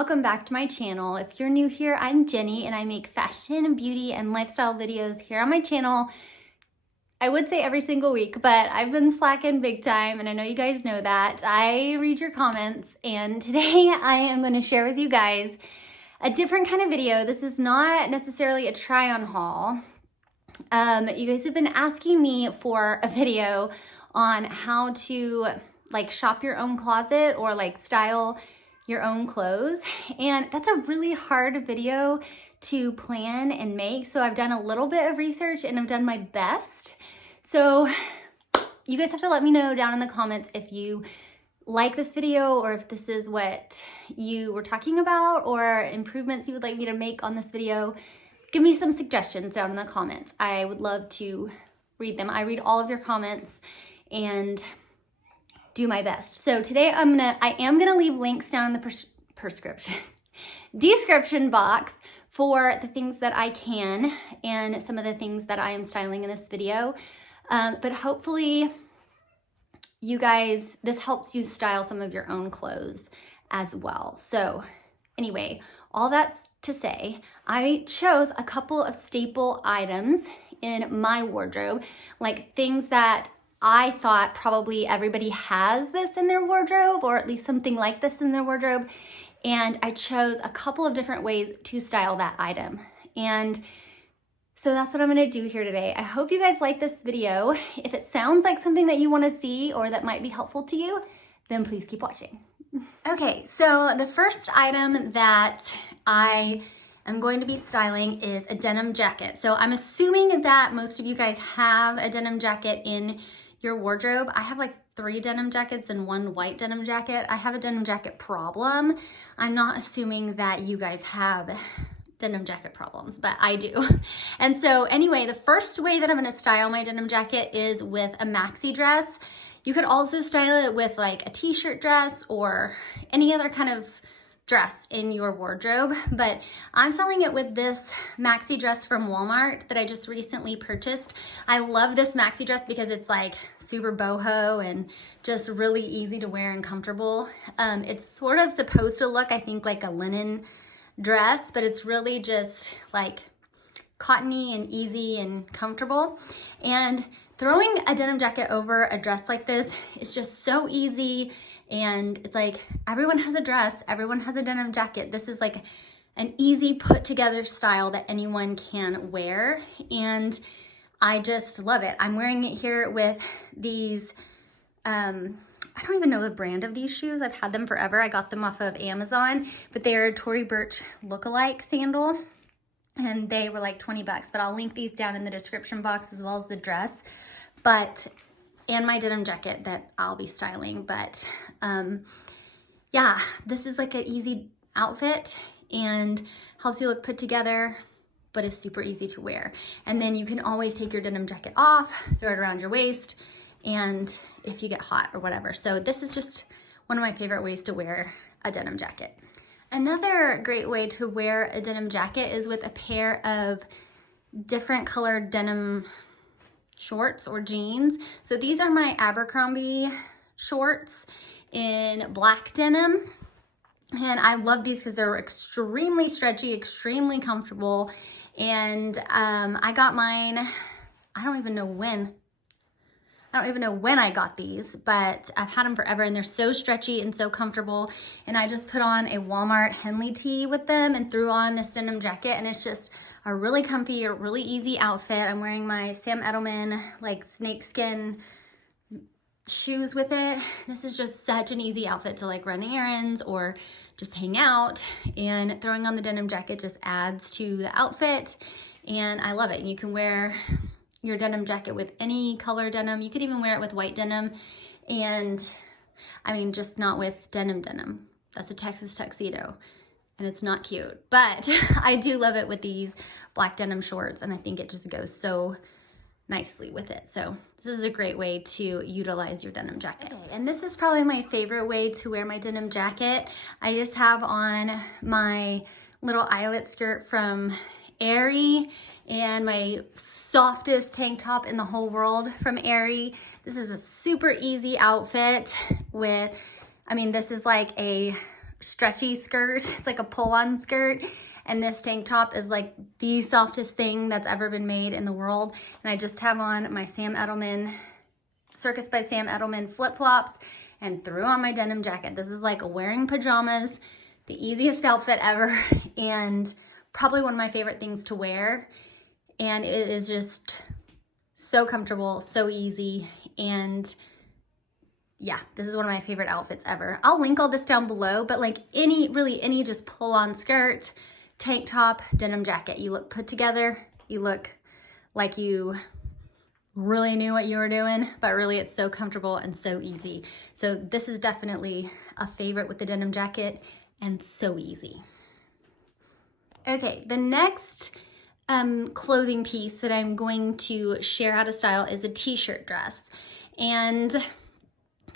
welcome back to my channel. If you're new here, I'm Jenny and I make fashion, beauty, and lifestyle videos here on my channel. I would say every single week, but I've been slacking big time and I know you guys know that. I read your comments and today I am going to share with you guys a different kind of video. This is not necessarily a try on haul. You guys have been asking me for a video on how to like shop your own closet or like style your own clothes, and that's a really hard video to plan and make. So I've done a little bit of research and I've done my best. So you guys have to let me know down in the comments if you like this video or if this is what you were talking about or improvements you would like me to make on this video. Give me some suggestions down in the comments. I would love to read them. I read all of your comments and do my best. So today I am gonna leave links down in the description box for the things that I can and some of the things that I am styling in this video. But hopefully you guys, this helps you style some of your own clothes as well. So anyway, all that's to say, I chose a couple of staple items in my wardrobe, like things that I thought probably everybody has this in their wardrobe, or at least something like this in their wardrobe. And I chose a couple of different ways to style that item. And so that's what I'm gonna do here today. I hope you guys like this video. If it sounds like something that you wanna see or that might be helpful to you, then please keep watching. Okay, so the first item that I am going to be styling is a denim jacket. So I'm assuming that most of you guys have a denim jacket in your wardrobe. I have like 3 denim jackets and 1 white denim jacket. I have a denim jacket problem. I'm not assuming that you guys have denim jacket problems, but I do. And so anyway, the first way that I'm gonna style my denim jacket is with a maxi dress. You could also style it with like a t-shirt dress or any other kind of dress in your wardrobe, but I'm styling it with this maxi dress from Walmart that I just recently purchased. I love this maxi dress because it's like super boho and just really easy to wear and comfortable. It's sort of supposed to look, I think, like a linen dress, but it's really just like cottony and easy and comfortable. And throwing a denim jacket over a dress like this is just so easy. And it's like, everyone has a dress, everyone has a denim jacket. This is like an easy put together style that anyone can wear. And I just love it. I'm wearing it here with these, I don't even know the brand of these shoes. I've had them forever. I got them off of Amazon, but they are Tory Burch lookalike sandal. And they were like 20 bucks, but I'll link these down in the description box as well as the dress. And my denim jacket that I'll be styling. But yeah, this is like an easy outfit and helps you look put together, but it's super easy to wear. And then you can always take your denim jacket off, throw it around your waist, and if you get hot or whatever. So this is just one of my favorite ways to wear a denim jacket. Another great way to wear a denim jacket is with a pair of different colored denim shorts or jeans. So these are my Abercrombie shorts in black denim. And I love these because they're extremely stretchy, extremely comfortable. And I got mine, I don't even know when I got these, but I've had them forever and they're so stretchy and so comfortable. And I just put on a Walmart Henley tee with them and threw on this denim jacket, and it's just a really comfy, a really easy outfit. I'm wearing my Sam Edelman like snakeskin shoes with it. This is just such an easy outfit to like run errands or just hang out, and throwing on the denim jacket just adds to the outfit, and I love it. You can wear your denim jacket with any color denim. You could even wear it with white denim, and I mean, just not with denim. That's a Texas tuxedo and it's not cute, but I do love it with these black denim shorts, and I think it just goes so nicely with it. So this is a great way to utilize your denim jacket. Okay, and this is probably my favorite way to wear my denim jacket. I just have on my little eyelet skirt from Aerie and my softest tank top in the whole world from Aerie. This is a super easy outfit with, I mean, this is like a stretchy skirt. It's like a pull-on skirt. And this tank top is like the softest thing that's ever been made in the world. And I just have on my Circus by Sam Edelman flip-flops and threw on my denim jacket. This is like wearing pajamas, the easiest outfit ever, and probably one of my favorite things to wear. And it is just so comfortable, so easy, and yeah, this is one of my favorite outfits ever. I'll link all this down below, but like really any just pull-on skirt, tank top, denim jacket. You look put together, you look like you really knew what you were doing, but really it's so comfortable and so easy. So this is definitely a favorite with the denim jacket and so easy. Okay, the next clothing piece that I'm going to share how to style is a t-shirt dress. And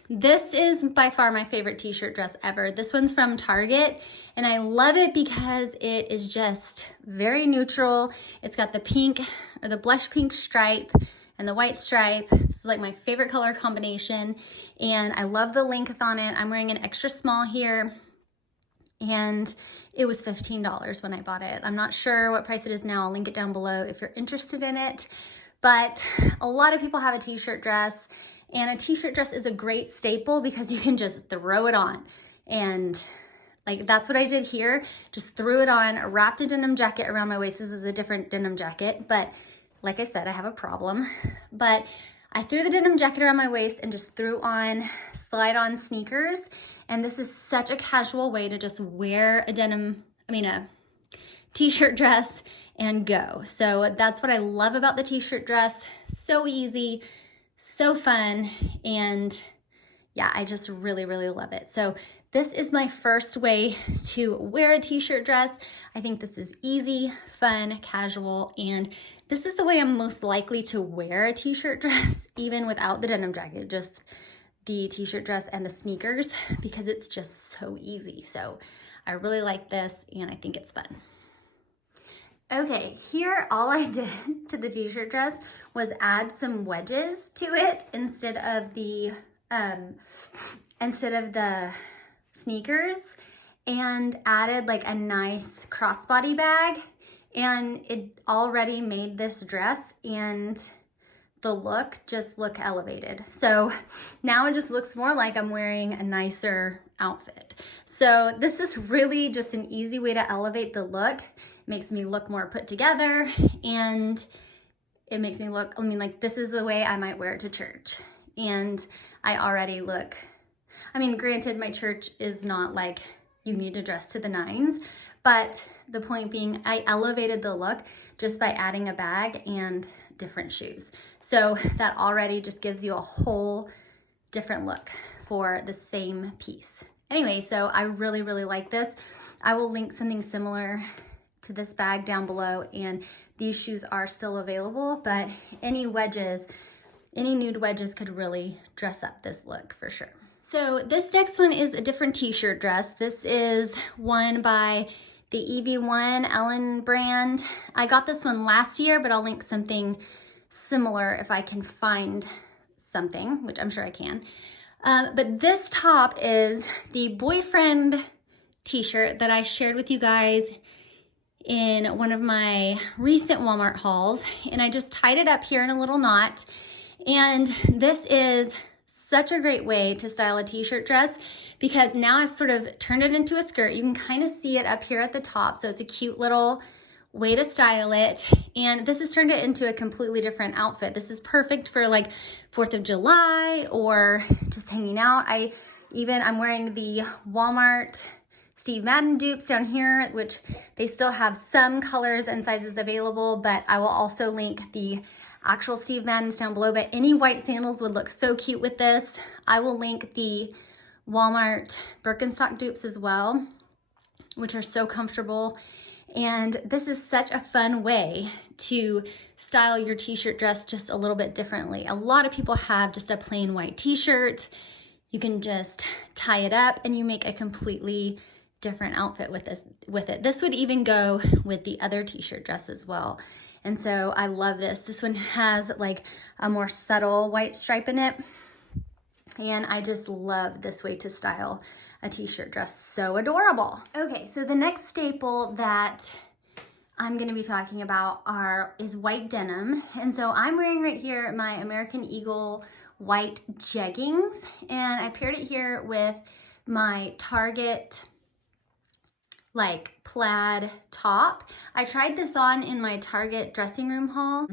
this is by far my favorite t-shirt dress ever. This one's from Target, and I love it because it is just very neutral. It's got the pink or the blush pink stripe and the white stripe. This is like my favorite color combination, and I love the length on it. I'm wearing an extra small here, and it was $15 when I bought it. I'm not sure what price it is now. I'll link it down below if you're interested in it. But a lot of people have a t-shirt dress, and a t-shirt dress is a great staple because you can just throw it on. And like that's what I did here. Just threw it on, wrapped a denim jacket around my waist. This is a different denim jacket, but like I said, I have a problem. But I threw the denim jacket around my waist and just threw on slide-on sneakers. And this is such a casual way to just wear a t-shirt dress and go. So that's what I love about the t-shirt dress. So easy, so fun, and yeah, I just really love it. So this is my first way to wear a t-shirt dress. I think this is easy, fun, casual, and this is the way I'm most likely to wear a t-shirt dress, even without the denim jacket, just the t-shirt dress and the sneakers, because it's just so easy. So I really like this, and I think it's fun. Okay, here all I did to the t-shirt dress was add some wedges to it instead of the sneakers, and added like a nice crossbody bag, and it already made this dress and the look just look elevated. So now it just looks more like I'm wearing a nicer outfit. So this is really just an easy way to elevate the look. It makes me look more put together, and it makes me look, like this is the way I might wear it to church. And I already look, granted, my church is not like you need to dress to the nines, but the point being, I elevated the look just by adding a bag and different shoes. So that already just gives you a whole different look for the same piece. Anyway, so I really like this. I will link something similar to this bag down below, and these shoes are still available, but any nude wedges could really dress up this look for sure. So this next one is a different t-shirt dress. This is one by the EV1 Ellen brand. I got this one last year, but I'll link something similar if I can find something, which I'm sure I can. But this top is the boyfriend t-shirt that I shared with you guys in one of my recent Walmart hauls, and I just tied it up here in a little knot. And this is such a great way to style a t-shirt dress because now I've sort of turned it into a skirt. You can kind of see it up here at the top, so it's a cute little way to style it. And this has turned it into a completely different outfit. This is perfect for like 4th of July or just hanging out. I'm wearing the Walmart Steve Madden dupes down here, which they still have some colors and sizes available, but I will also link the actual Steve Maddens down below. But any white sandals would look so cute with this. I will link the Walmart Birkenstock dupes as well, which are so comfortable. And this is such a fun way to style your t-shirt dress just a little bit differently. A lot of people have just a plain white t-shirt. You can just tie it up and you make a completely different outfit with it. This would even go with the other t-shirt dress as well. And so I love this. This one has like a more subtle white stripe in it. And I just love this way to style a t-shirt dress. So adorable. Okay, so the next staple that I'm gonna be talking about is white denim. And so I'm wearing right here my American Eagle white jeggings, and I paired it here with my Target like plaid top. I tried this on in my Target dressing room haul,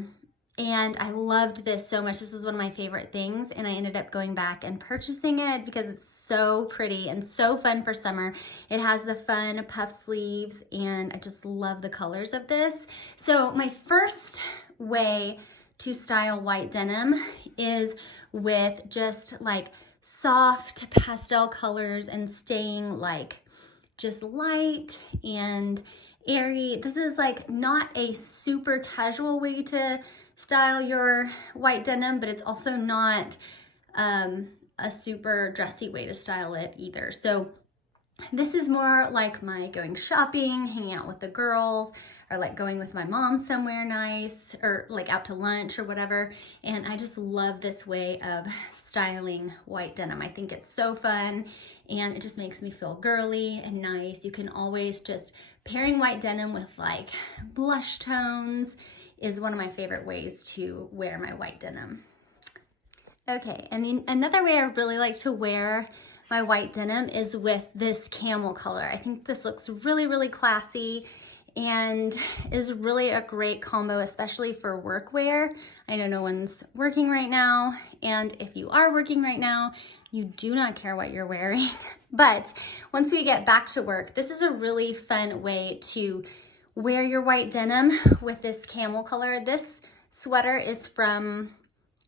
and I loved this so much. This is one of my favorite things, and I ended up going back and purchasing it because it's so pretty and so fun for summer. It has the fun puff sleeves, and I just love the colors of this. So my first way to style white denim is with just like soft pastel colors and staying like just light and airy. This is like not a super casual way to style your white denim, but it's also not a super dressy way to style it either. So this is more like my going shopping, hanging out with the girls, or like going with my mom somewhere nice, or like out to lunch or whatever. And I just love this way of styling white denim. I think it's so fun, and it just makes me feel girly and nice. You can always just, pairing white denim with like blush tones is one of my favorite ways to wear my white denim. Okay, and then another way I really like to wear my white denim is with this camel color. I think this looks really, really classy and is really a great combo, especially for work wear. I know no one's working right now, and if you are working right now, you do not care what you're wearing. But once we get back to work, this is a really fun way to wear your white denim with this camel color. This sweater is from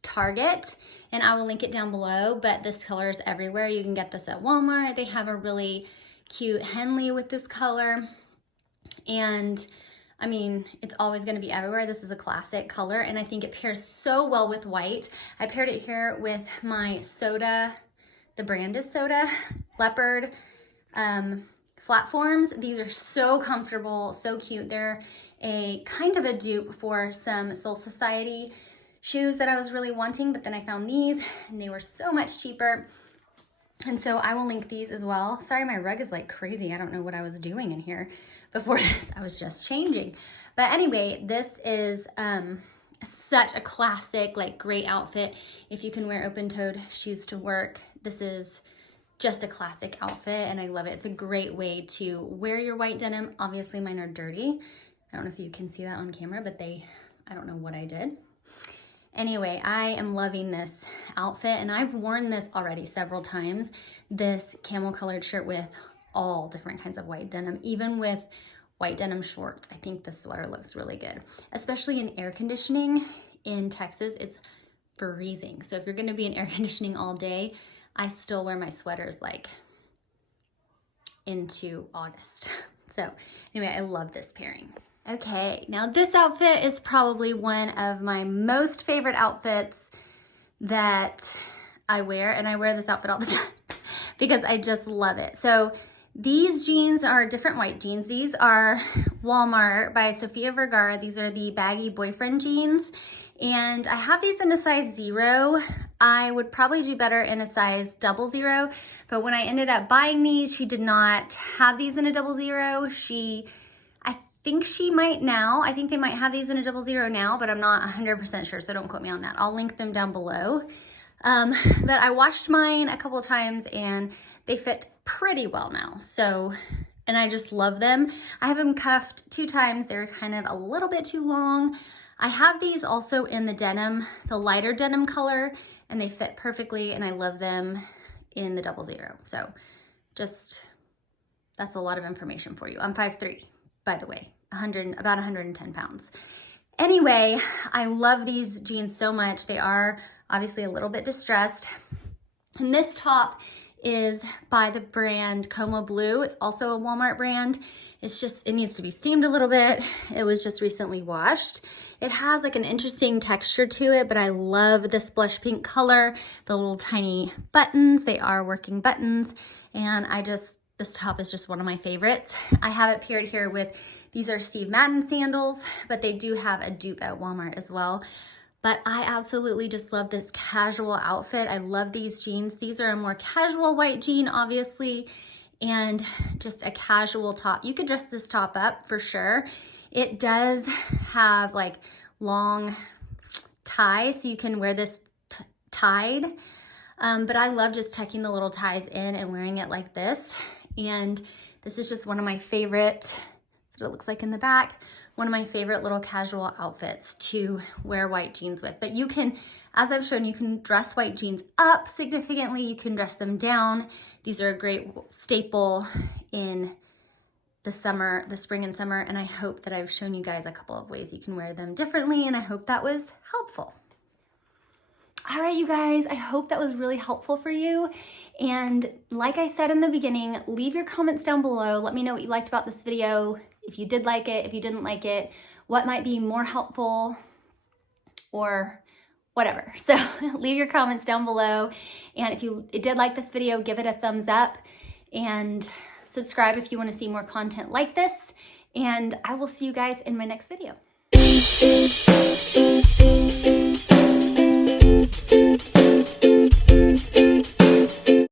Target, and I will link it down below, but this color is everywhere. You can get this at Walmart. They have a really cute Henley with this color, and I mean, it's always going to be everywhere. This is a classic color, and I think it pairs so well with white. I paired it here with my Soda, the brand is Soda, leopard platforms. These are so comfortable, so cute. They're a kind of a dupe for some Soul Society shoes that I was really wanting, but then I found these and they were so much cheaper. And so I will link these as well. Sorry, my rug is like crazy. I don't know what I was doing in here before this. I was just changing. But anyway, this is such a classic, like great outfit. If you can wear open-toed shoes to work, this is just a classic outfit, and I love it. It's a great way to wear your white denim. Obviously mine are dirty. I don't know if you can see that on camera, but I don't know what I did. Anyway, I am loving this outfit, and I've worn this already several times. This camel colored shirt with all different kinds of white denim, even with white denim shorts. I think this sweater looks really good, especially in air conditioning. In Texas, it's freezing. So if you're gonna be in air conditioning all day, I still wear my sweaters like into August. So anyway, I love this pairing. Okay, now this outfit is probably one of my most favorite outfits that I wear, and I wear this outfit all the time because I just love it. So these jeans are different white jeans. These are Walmart by Sofia Vergara. These are the baggy boyfriend jeans, and I have these in a size 0. I would probably do better in a size 00, but when I ended up buying these, she did not have these in a 00. I think she might now. I think they might have these in a 00 now, but I'm not 100% sure, so don't quote me on that. I'll link them down below. But I washed mine a couple of times, and they fit pretty well now. So, and I just love them. I have them cuffed 2 times. They're kind of a little bit too long. I have these also in the denim, the lighter denim color, and they fit perfectly, and I love them in the 00. So just, that's a lot of information for you. I'm 5'3", by the way, about 110 pounds. Anyway, I love these jeans so much. They are obviously a little bit distressed. And this top is by the brand Como Blue. It's also a Walmart brand. It's just, it needs to be steamed a little bit. It was just recently washed. It has like an interesting texture to it, but I love this blush pink color, the little tiny buttons. They are working buttons, and this top is just one of my favorites. I have it paired here with, these are Steve Madden sandals, but they do have a dupe at Walmart as well. But I absolutely just love this casual outfit. I love these jeans. These are a more casual white jean, obviously, and just a casual top. You could dress this top up for sure. It does have like long ties, so you can wear this tied. But I love just tucking the little ties in and wearing it like this. And this is just one of my favorite, that's what it looks like in the back, one of my favorite little casual outfits to wear white jeans with. But you can, as I've shown, you can dress white jeans up significantly. You can dress them down. These are a great staple in the summer, the spring and summer. And I hope that I've shown you guys a couple of ways you can wear them differently. And I hope that was helpful. All right, you guys, I hope that was really helpful for you. And like I said in the beginning, leave your comments down below. Let me know what you liked about this video. If you did like it, if you didn't like it, what might be more helpful or whatever. So leave your comments down below. And if you did like this video, give it a thumbs up and subscribe if you want to see more content like this. And I will see you guys in my next video.